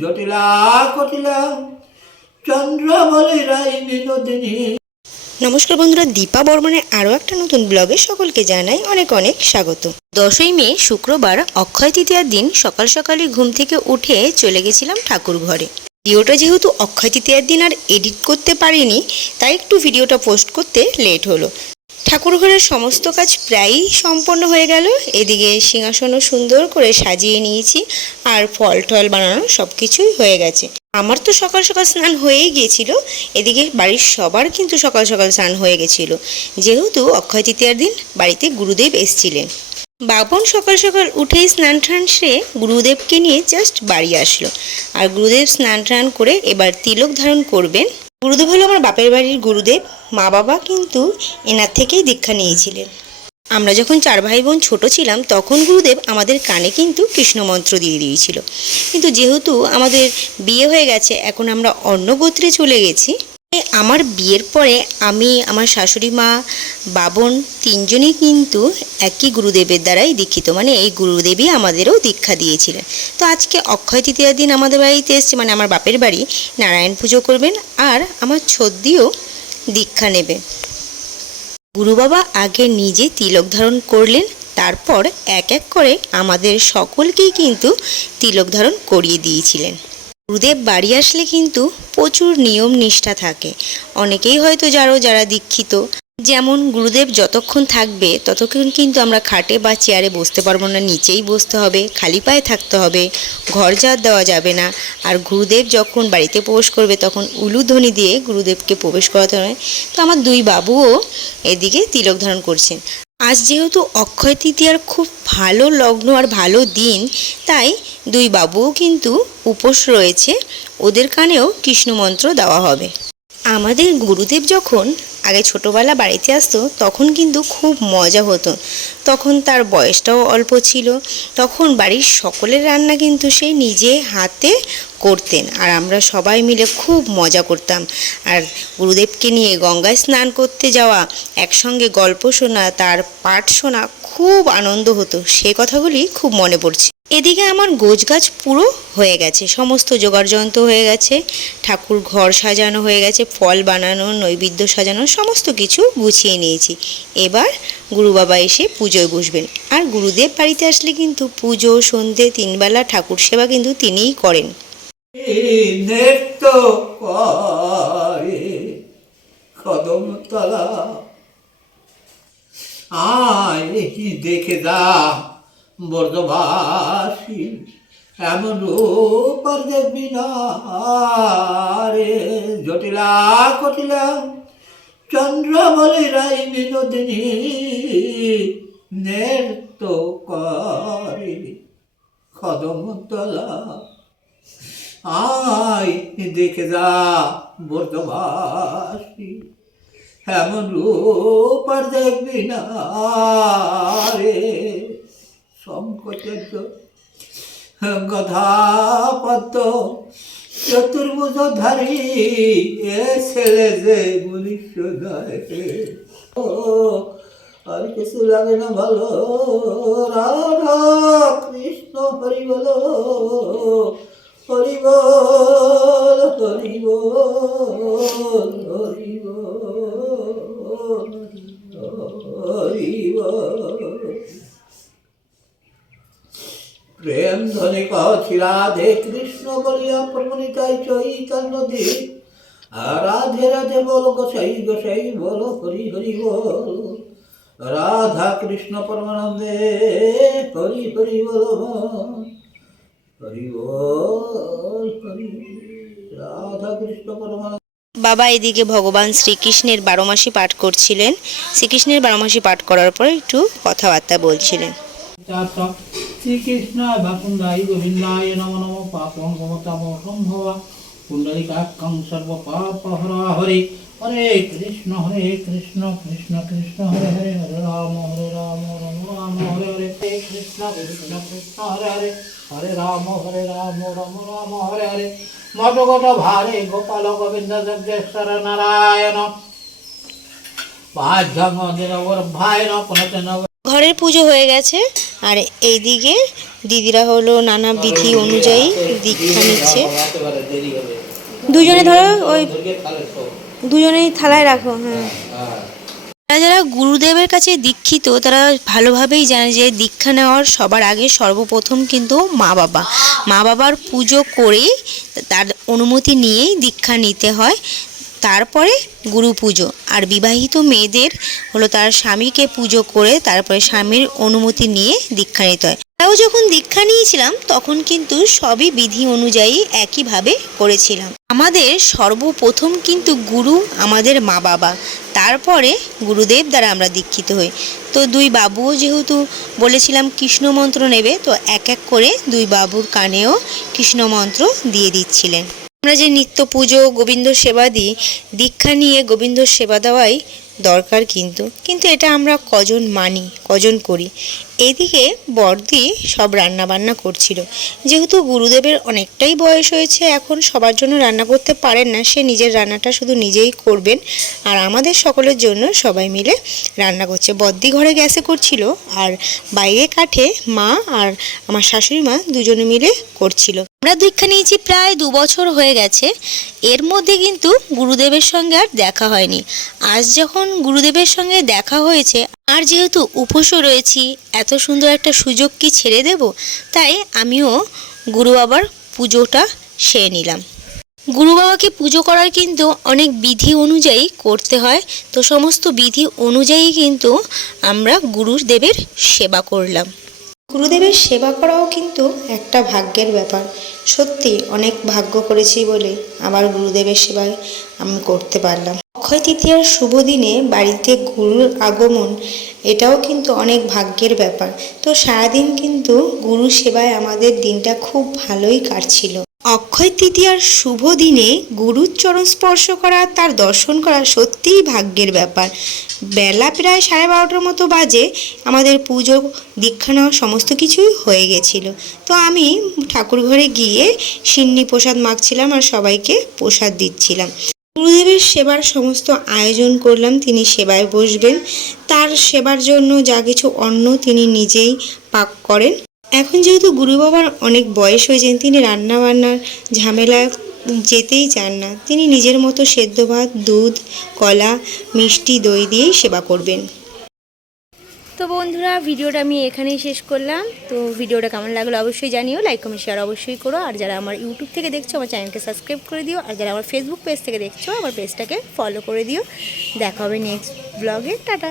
জটিলা কটিলা চন্দ্র বলে রাই বিনোদিনী। নমস্কার বন্ধুরা, দীপা বর্মনের আরও একটা নতুন ব্লগে সকলকে জানাই অনেক অনেক স্বাগত। 10ই মে শুক্রবার অক্ষয় তৃতীয়ার দিন সকাল সকালই ঘুম থেকে উঠে চলে গেছিলাম ঠাকুর ঘরে। ভিডিওটা যেহেতু অক্ষয় তৃতীয়ার দিন আর এডিট করতে পারিনি, তাই একটু ভিডিওটা পোস্ট করতে লেট হলো। ঠাকুর ঘরের সমস্ত কাজ প্রায়ই সম্পন্ন হয়ে গেল। এদিকে সিংহাসনও সুন্দর করে সাজিয়ে নিয়েছি আর ফল টল বানানো সব কিছুই হয়ে গেছে। আমার তো সকাল সকাল স্নান হয়েই গিয়েছিল, এদিকে বাড়ির সবার কিন্তু সকাল সকাল স্নান হয়ে গেছিল, যেহেতু অক্ষয় তৃতীয়ার দিন বাড়িতে গুরুদেব এসেছিলেন। বাপন সকাল সকাল উঠেই স্নান টান সেরে গুরুদেবকে নিয়ে জাস্ট বাড়ি আসলো। আর গুরুদেব স্নান টান করে এবার তিলক ধারণ করবেন। গুরুদেব হলো আমার বাপের বাড়ির গুরুদেব। মা বাবা কিন্তু এনার থেকেই দীক্ষা নিয়েছিলেন। আমরা যখন 4 ভাই বোন ছোটো ছিলাম তখন গুরুদেব আমাদের কানে কিন্তু কৃষ্ণ মন্ত্র দিয়ে দিয়েছিল। কিন্তু যেহেতু আমাদের বিয়ে হয়ে গেছে, এখন আমরা অন্য গোত্রে চলে গেছি। আমার বিয়ের পরে আমি, আমার শাশুড়ি মা, বাবন তিনজনই কিন্তু একই গুরুদেবের দ্বারাই দীক্ষিত, মানে এই গুরুদেবই আমাদেরও দীক্ষা দিয়েছিলেন। তো আজকে অক্ষয় তৃতীয়ার দিন আমাদের বাড়িতে এসছে, মানে আমার বাপের বাড়ি, নারায়ণ পুজো করবেন আর আমার ছদ্দিও দীক্ষা নেবে। গুরু বাবা আগে নিজে তিলক ধারণ করলেন, তারপর এক এক করে আমাদের সকলকেই কিন্তু তিলক ধারণ করিয়ে দিয়েছিলেন। গুরুদেব বাড়ি আসলে কিন্তু প্রচুর নিয়ম নিষ্ঠা থাকে। অনেকেই হয়তো যারা দীক্ষিত, যেমন গুরুদেব যতক্ষণ থাকবে ততক্ষণ কিন্তু আমরা খাটে বা চেয়ারে বসতে পারবো না, নিচেই বসতে হবে, খালি পায়ে থাকতে হবে, ঘর ঝাড় দেওয়া যাবে না। আর গুরুদেব যখন বাড়িতে প্রবেশ করবে তখন উলুধ্বনি দিয়ে গুরুদেবকে প্রবেশ করাতে হয়। তো আমার 2 বাবুও এদিকে তিলক ধারণ করছেন। আজ যেহেতু অক্ষয় তৃতীয়ার খুব ভালো লগ্ন আর ভালো দিন, তাই 2 বাবুও কিন্তু উপোস রয়েছে, ওদের কানেও কৃষ্ণ মন্ত্র দেওয়া হবে। আমাদের গুরুদেব যখন আগে ছোটোবেলা বাড়িতে আসতো তখন কিন্তু খুব মজা হতো। তখন তার বয়সটাও অল্প ছিল, তখন বাড়ির সকলের রান্না কিন্তু সে নিজে হাতে করতেন আর আমরা সবাই মিলে খুব মজা করতাম। আর গুরুদেবকে নিয়ে গঙ্গায় স্নান করতে যাওয়া, একসঙ্গে গল্প শোনা, তার পাঠ শোনা, খুব আনন্দ হতো। সে কথাগুলি খুব মনে পড়ছে। এদিকে আমার গোছগাছ পুরো হয়ে গেছে, সমস্ত জোগাড়যন্ত্র হয়ে গেছে, ঠাকুর ঘর সাজানো হয়ে গেছে, ফল বানানো, নৈবেদ্য সাজানো, সমস্ত কিছু গুছিয়ে নিয়েছি। এবার গুরু বাবা এসে পুজোয় বসবেন। আর গুরুদেব বাড়িতে আসলে কিন্তু পুজো, সন্ধে, 3 বেলা ঠাকুর সেবা কিন্তু তিনিই করেন। নৃত্য করে কদমতলা আয় দেখে যা বর্ধবাসী, এমন রূপ আর দেখবি না রে। জটিলা কটিলা চন্দ্র বলে রাই বিনোদিনী, নৃত্য করে কদমতলা আয় দেখে যা বর্ধবাসী, এমন রূপ আর দেখবি না রে। শঙ্কচার্য গধা পদ্ম চতুর্ভুজধারী, এ ছেলে যে মনুষ্য নয়। ও আর কিছু লাগে না ভালো, রাধা কৃষ্ণ হরি বল, হরি বল, হরি বল, হরি বল, হরি বল। প্রেম ধ্বনি কছি রাধে কৃষ্ণ বলিয়া প্রমণিতাই চৈতন্য দীপ, রাধে রাধে বল, গোসাই গোসাই বল, হরি হরি বল। রাধা কৃষ্ণ পরমানন্দে হরি হরি বল, হরি বল, হরি রাধা কৃষ্ণ পরমানন্দে। বাবা এদিকে ভগবান শ্রীকৃষ্ণের 12 মাসই পাঠ করছিলেন। শ্রীকৃষ্ণের 12 মাসই পাঠ করার পর একটু কথাবার্তা বলছিলেন। শ্রীকৃষ্ণ ভাকুন্দাই গোবিন্দায় নমো নমো পাপং সমতাম সম্ভবা, পুণ্ডরিকাক্ষং সর্ব পাপ হরা হরে। হরে কৃষ্ণ কৃষ্ণ কৃষ্ণ হরে হরে, হরে রাম রাম রাম হরে হরে, কৃষ্ণ কৃষ্ণ কৃষ্ণ হরে হরে, হরে রাম রাম রাম হরে হরে। মঠ গোট ভারে গোপাল গোবিন্দ জগেশ্বর নারায়ণ, ভাই ঘরের পুজো হয়ে গেছে আর এইদিকে দিদিরা হলো নানা বিধি অনুযায়ী দীক্ষা নিচ্ছে। একেবারে দেরি হবে। দুজনে ধরো ওই ধরে তাহলে তো দুজনেই থালায় রাখো। হ্যাঁ, হ্যাঁ যারা যারা গুরুদেবের কাছে দীক্ষিত তারা ভালোভাবেই জানে যে দীক্ষা নেওয়ার সবার আগে সর্বপ্রথম কিন্তু মা বাবার পুজো করেই তার অনুমতি নিয়েই দীক্ষা নিতে হয়। তারপরে গুরু পুজো, আর বিবাহিত মেয়েদের হলো তার স্বামীকে পুজো করে তারপরে স্বামীর অনুমতি নিয়ে দীক্ষা নিতে হয়। তাও যখন দীক্ষা নিয়েছিলাম তখন কিন্তু সবই বিধি অনুযায়ী একইভাবে করেছিলাম। আমাদের সর্বপ্রথম কিন্তু গুরু আমাদের মা বাবা, তারপরে গুরুদেব দ্বারা আমরা দীক্ষিত হই। তো দুই বাবুও যেহেতু বলেছিলাম কৃষ্ণ মন্ত্র নেবে, তো এক এক করে দুই বাবুর কানেও কৃষ্ণ মন্ত্র দিয়ে দিচ্ছিলেন। আমরা যে নিত্য পুজো গোবিন্দ সেবা দিই, দীক্ষা নিয়ে গোবিন্দ সেবা দেওয়াই দরকার, কিন্তু এটা আমরা কজন মানি, কজন করি। এদিকে বড়দি সব রান্না বান্না করছিল। যেহেতু গুরুদেবের অনেকটাই বয়স হয়েছে, এখন সবার জন্য রান্না করতে পারেন না, সে নিজের রান্নাটা শুধু নিজেই করবেন, আর আমাদের সকলের জন্য সবাই মিলে রান্না করছে। বড়দি ঘরে গ্যাসে করছিল, আর বাইরে কাঠে মা আর আমার শাশুড়ি মা দুজনে মিলে করছিল। আমরা দীক্ষা নিয়েছি প্রায় 2 বছর হয়ে গেছে। এর মধ্যে কিন্তু গুরুদেবের সঙ্গে আর দেখা হয়নি। আজ যখন গুরুদেবের সঙ্গে দেখা হয়েছে, আর যেহেতু উপোসও রয়েছি, এত সুন্দর একটা সুযোগ কি ছেড়ে দেব? তাই আমিও গুরু বাবার পুজোটা সেরে নিলাম। গুরু বাবাকে পুজো করার কিন্তু অনেক বিধি অনুযায়ী করতে হয়, তো সমস্ত বিধি অনুযায়ী কিন্তু আমরা গুরুদেবের সেবা করলাম। গুরুদেবের সেবা করাও কিন্তু একটা ভাগ্যের ব্যাপার। সত্যি অনেক ভাগ্য করেছি বলে আমার গুরুদেবের সেবায় আমি করতে পারলাম। অক্ষয় তৃতীয়ার শুভ দিনে বাড়িতে গুরুর আগমন, এটাও কিন্তু অনেক ভাগ্যের ব্যাপার। তো সারাদিন কিন্তু গুরু সেবায় আমাদের দিনটা খুব ভালোই কাটছিল। অক্ষয় তৃতীয়ার শুভ দিনে গুরুর চরণ স্পর্শ করা, তার দর্শন করা সত্যিই ভাগ্যের ব্যাপার। বেলা প্রায় 12:30 মতো বাজে, আমাদের পুজো দীক্ষা নেওয়া সমস্ত কিছুই হয়ে গেছিলো। তো আমি ঠাকুর ঘরে গিয়ে সিন্নি প্রসাদ মাখছিলাম আর সবাইকে প্রসাদ দিচ্ছিলাম। গুরুদেবের সেবার সমস্ত আয়োজন করলাম, তিনি সেবায় বসবেন। তার সেবার জন্য যা কিছু অন্ন তিনি নিজেই পাক করেন। এখন যেহেতু গুরু বাবার অনেক বয়স হয়েছেন, তিনি রান্না বান্নার ঝামেলায় যেতেই চান না। তিনি নিজের মতো সেদ্ধ ভাত, দুধ, কলা, মিষ্টি, দই দিয়েই সেবা করবেন। তো বন্ধুরা, ভিডিওটা আমি এখানেই শেষ করলাম। তো ভিডিওটা কেমন লাগলো অবশ্যই জানিও, লাইক কমেন্ট শেয়ার অবশ্যই করো। আর যারা আমার ইউটিউব থেকে দেখছো আমার চ্যানেলকে সাবস্ক্রাইব করে দিও, আর যারা আমার ফেসবুক পেজ থেকে দেখছো আমার পেজটাকে ফলো করে দিও। দেখা হবে নেক্সট ব্লগে। টাটা।